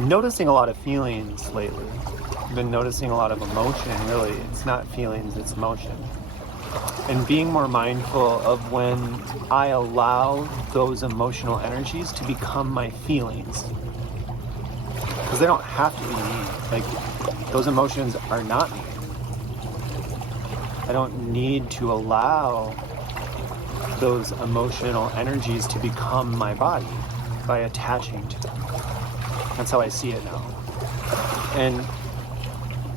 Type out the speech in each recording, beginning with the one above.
noticing a lot of feelings lately. I've been noticing a lot of emotion, really. It's not feelings, it's emotion. And being more mindful of when I allow those emotional energies to become my feelings. Because they don't have to be me. Like, those emotions are not me. I don't need to allow those emotional energies to become my body by attaching to them. That's how I see it now. And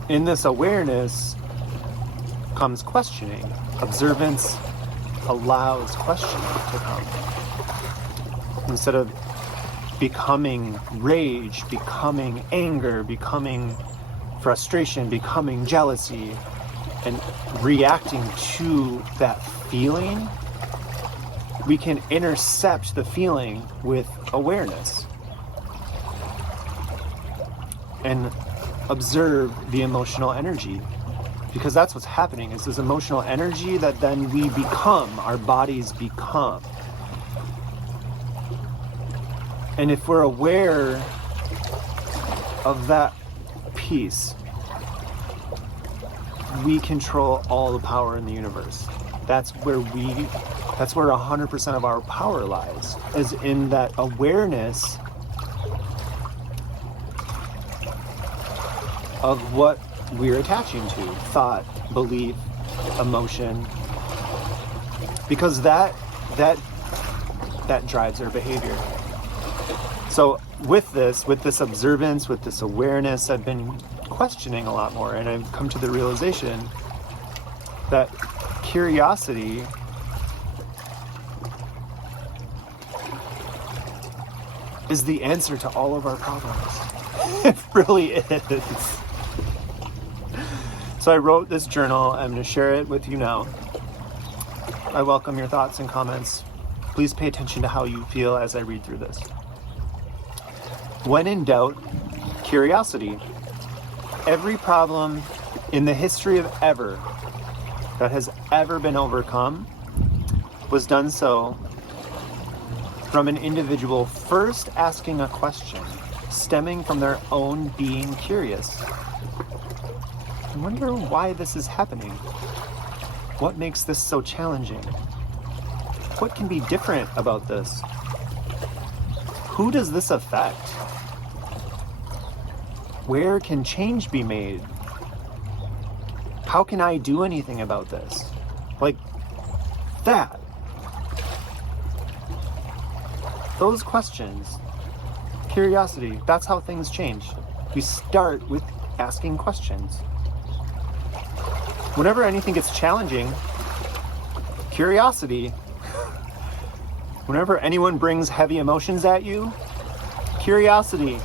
in this awareness comes questioning. Observance allows questioning to come. Instead of becoming rage, becoming anger, becoming frustration, becoming jealousy, and reacting to that feeling, we can intercept the feeling with awareness and observe the emotional energy, because that's what's happening. It's this emotional energy that then we become, our bodies become. And if we're aware of that piece, we control all the power in the universe. That's where 100% of our power lies, is in that awareness of what we're attaching to, thought, belief, emotion, because that drives our behavior. So with this observance, with this awareness, I've been questioning a lot more, and I've come to the realization that curiosity is the answer to all of our problems. It really is. So I wrote this journal. I'm going to share it with you now. I welcome your thoughts and comments. Please pay attention to how you feel as I read through this. When in doubt, curiosity. Every problem in the history of ever that has ever been overcome was done so from an individual first asking a question, stemming from their own being curious. I wonder why this is happening. What makes this so challenging? What can be different about this? Who does this affect? Where can change be made? How can I do anything about this? Like that. Those questions, curiosity, that's how things change. We start with asking questions. Whenever anything gets challenging, curiosity. Whenever anyone brings heavy emotions at you, curiosity.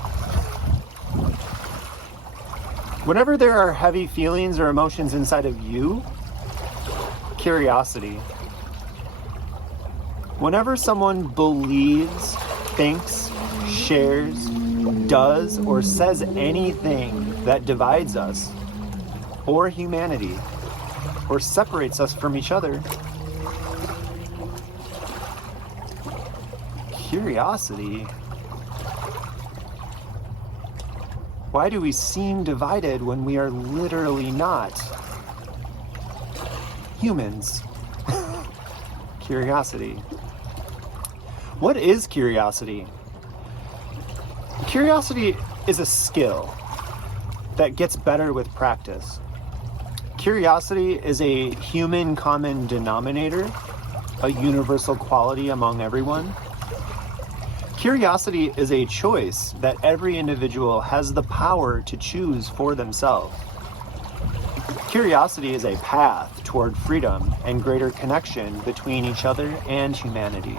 Whenever there are heavy feelings or emotions inside of you, curiosity. Whenever someone believes, thinks, shares, does, or says anything that divides us, or humanity, or separates us from each other, curiosity. Why do we seem divided when we are literally not? Humans. Curiosity. What is curiosity? Curiosity is a skill that gets better with practice. Curiosity is a human common denominator, a universal quality among everyone. Curiosity is a choice that every individual has the power to choose for themselves. Curiosity is a path toward freedom and greater connection between each other and humanity.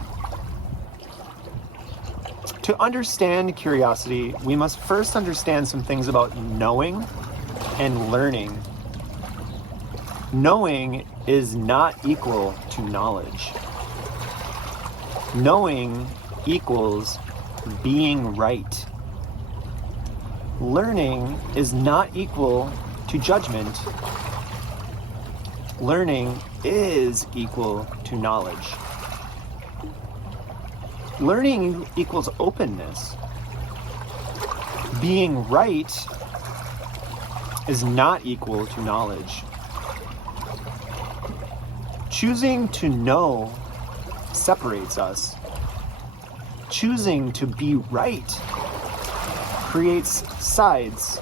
To understand curiosity, we must first understand some things about knowing and learning. Knowing is not equal to knowledge. Knowing equals being right. Learning is not equal to judgment. Learning is equal to knowledge. Learning equals openness. Being right is not equal to knowledge. Choosing to know separates us. Choosing to be right creates sides.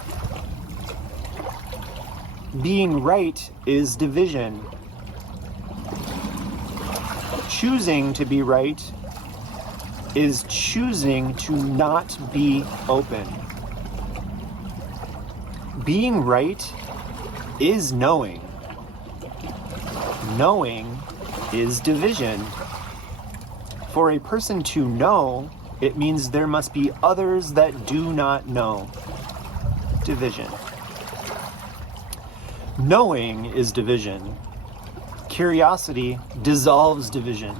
Being right is division. Choosing to be right is choosing to not be open. Being right is knowing. Knowing is division. For a person to know, it means there must be others that do not know. Division. Knowing is division. Curiosity dissolves division.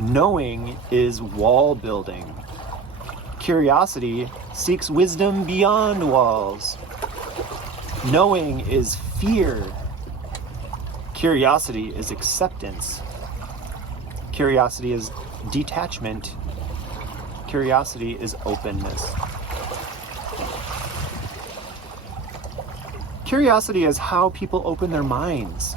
Knowing is wall building. Curiosity seeks wisdom beyond walls. Knowing is fear. Curiosity is acceptance. Curiosity is detachment. Curiosity is openness. Curiosity is how people open their minds.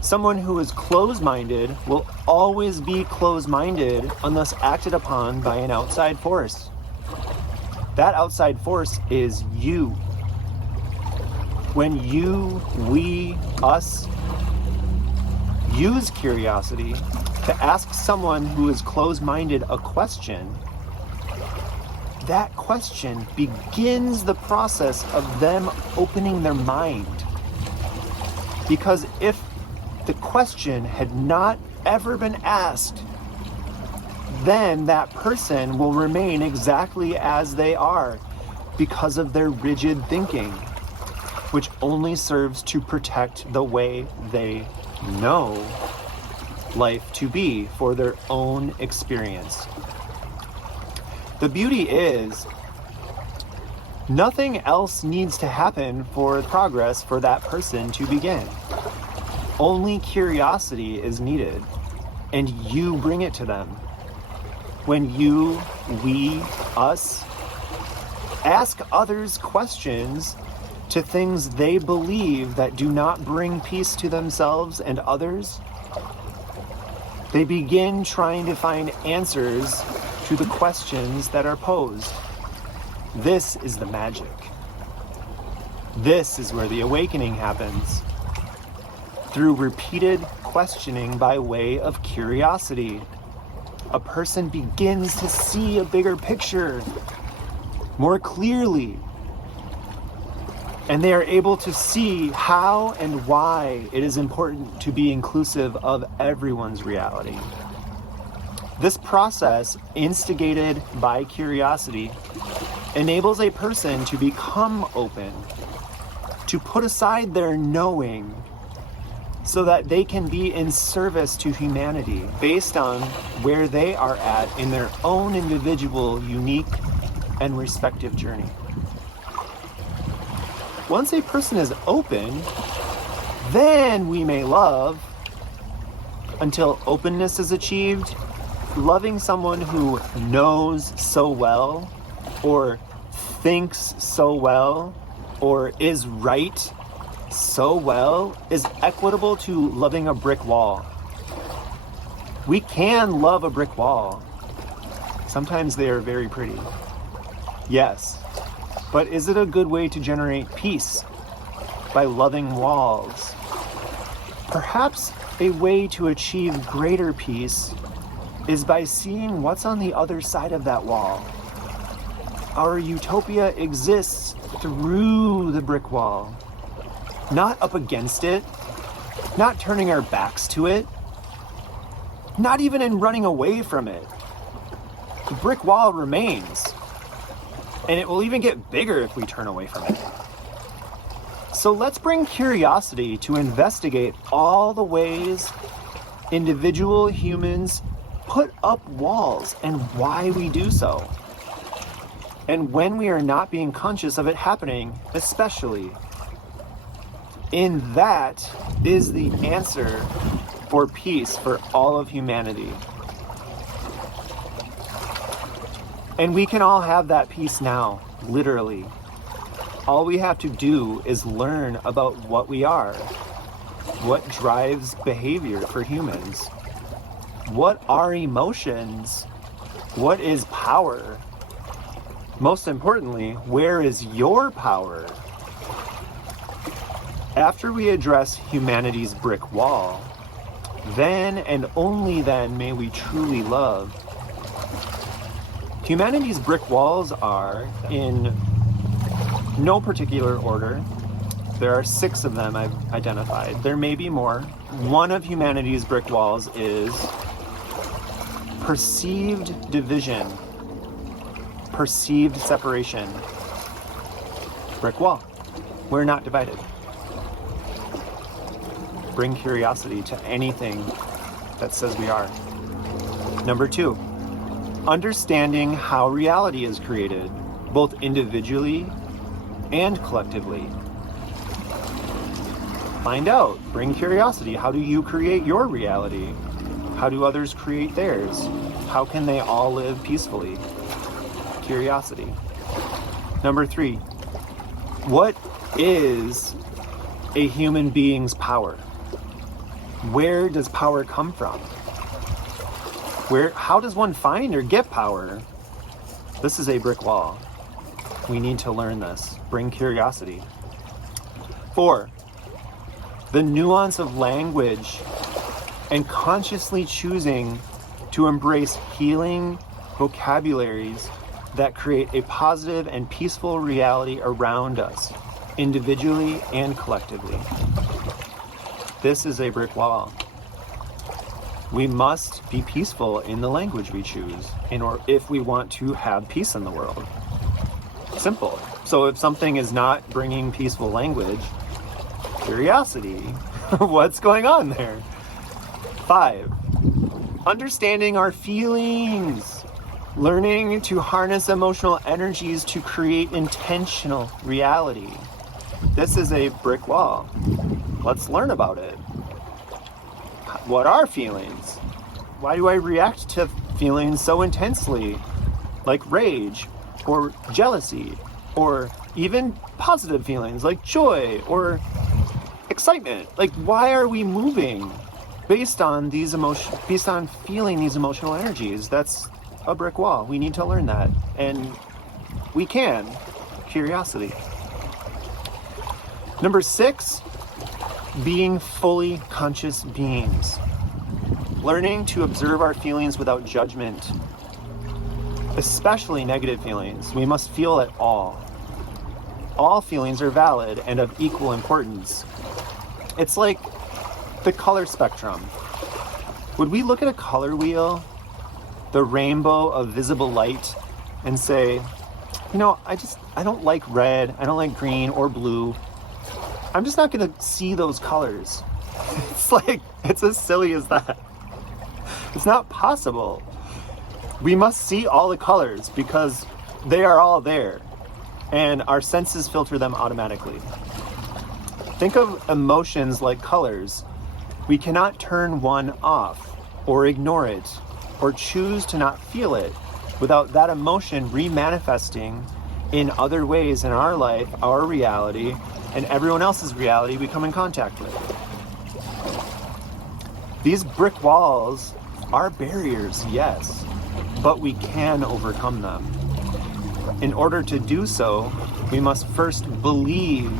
Someone who is closed-minded will always be closed-minded unless acted upon by an outside force. That outside force is you. When you, we, us use curiosity to ask someone who is closed-minded a question, that question begins the process of them opening their mind. Because if the question had not ever been asked, then that person will remain exactly as they are because of their rigid thinking, which only serves to protect the way they know life to be for their own experience. The beauty is, nothing else needs to happen for progress for that person to begin. Only curiosity is needed, and you bring it to them. When you, we, us, ask others questions to things they believe that do not bring peace to themselves and others, they begin trying to find answers to the questions that are posed. This is the magic. This is where the awakening happens. Through repeated questioning by way of curiosity, a person begins to see a bigger picture more clearly, and they are able to see how and why it is important to be inclusive of everyone's reality. This process, instigated by curiosity, enables a person to become open, to put aside their knowing, so that they can be in service to humanity based on where they are at in their own individual, unique, and respective journey. Once a person is open, then we may love. Until openness is achieved, loving someone who knows so well, or thinks so well, or is right so well is equitable to loving a brick wall. We can love a brick wall. Sometimes they are very pretty. Yes, but is it a good way to generate peace by loving walls? Perhaps a way to achieve greater peace is by seeing what's on the other side of that wall. Our utopia exists through the brick wall. Not up against it, not turning our backs to it, not even in running away from it. The brick wall remains, and it will even get bigger if we turn away from it. So let's bring curiosity to investigate all the ways individual humans put up walls and why we do so. And when we are not being conscious of it happening, especially. In that is the answer for peace for all of humanity. And we can all have that peace now, literally. All we have to do is learn about what we are, what drives behavior for humans, what are emotions, what is power. Most importantly, where is your power? After we address humanity's brick wall, then and only then may we truly love. Humanity's brick walls are, in no particular order, there are 6 of them I've identified. There may be more. One of humanity's brick walls is perceived division, perceived separation. Brick wall. We're not divided. Bring curiosity to anything that says we are. Number 2, understanding how reality is created, both individually and collectively. Find out, bring curiosity. How do you create your reality? How do others create theirs? How can they all live peacefully? Curiosity. Number 3, what is a human being's power? Where does power come from? How does one find or get power? This is a brick wall. We need to learn this. Bring curiosity. 4, the nuance of language and consciously choosing to embrace healing vocabularies that create a positive and peaceful reality around us, individually and collectively. This is a brick wall. We must be peaceful in the language we choose if we want to have peace in the world. Simple. So if something is not bringing peaceful language, curiosity. What's going on there? 5, understanding our feelings. Learning to harness emotional energies to create intentional reality. This is a brick wall. Let's learn about it. What are feelings? Why do I react to feelings so intensely? Like rage, or jealousy, or even positive feelings like joy or excitement. Like, why are we moving based on these based on feeling these emotional energies? That's a brick wall. We need to learn that, and we can. Curiosity. Number 6, being fully conscious beings. Learning to observe our feelings without judgment, especially negative feelings. We must feel it all. All feelings are valid and of equal importance. It's like the color spectrum. Would we look at a color wheel, the rainbow of visible light, and say, you know, I don't like red, I don't like green or blue. I'm just not gonna see those colors. It's as silly as that. It's not possible. We must see all the colors because they are all there, and our senses filter them automatically. Think of emotions like colors. We cannot turn one off or ignore it or choose to not feel it without that emotion remanifesting in other ways in our life, our reality, and everyone else's reality we come in contact with. These brick walls are barriers, yes, but we can overcome them. In order to do so, we must first believe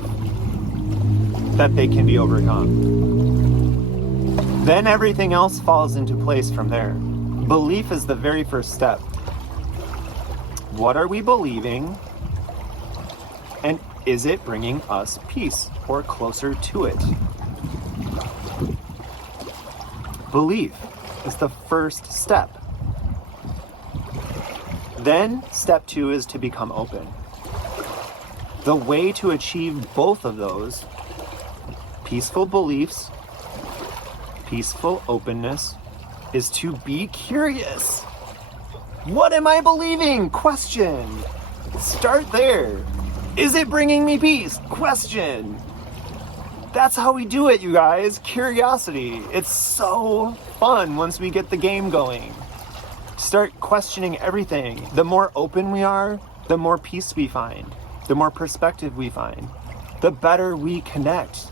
that they can be overcome. Then everything else falls into place from there. Belief is the very first step. What are we believing? And is it bringing us peace or closer to it? Belief is the first step. Then step 2 is to become open. The way to achieve both of those, peaceful beliefs, peaceful openness, is to be curious. What am I believing? Question. Start there. Is it bringing me peace? Question. That's how we do it, you guys. Curiosity. It's so fun once we get the game going. Start questioning everything. The more open we are, the more peace we find, the more perspective we find, the better we connect,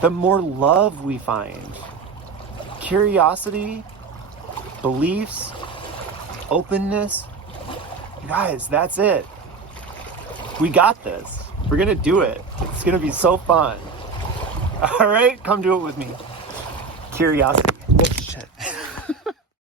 the more love we find. Curiosity, beliefs, openness. You guys, that's it. We got this. We're gonna do it. It's gonna be so fun. All right, come do it with me. Curiosity.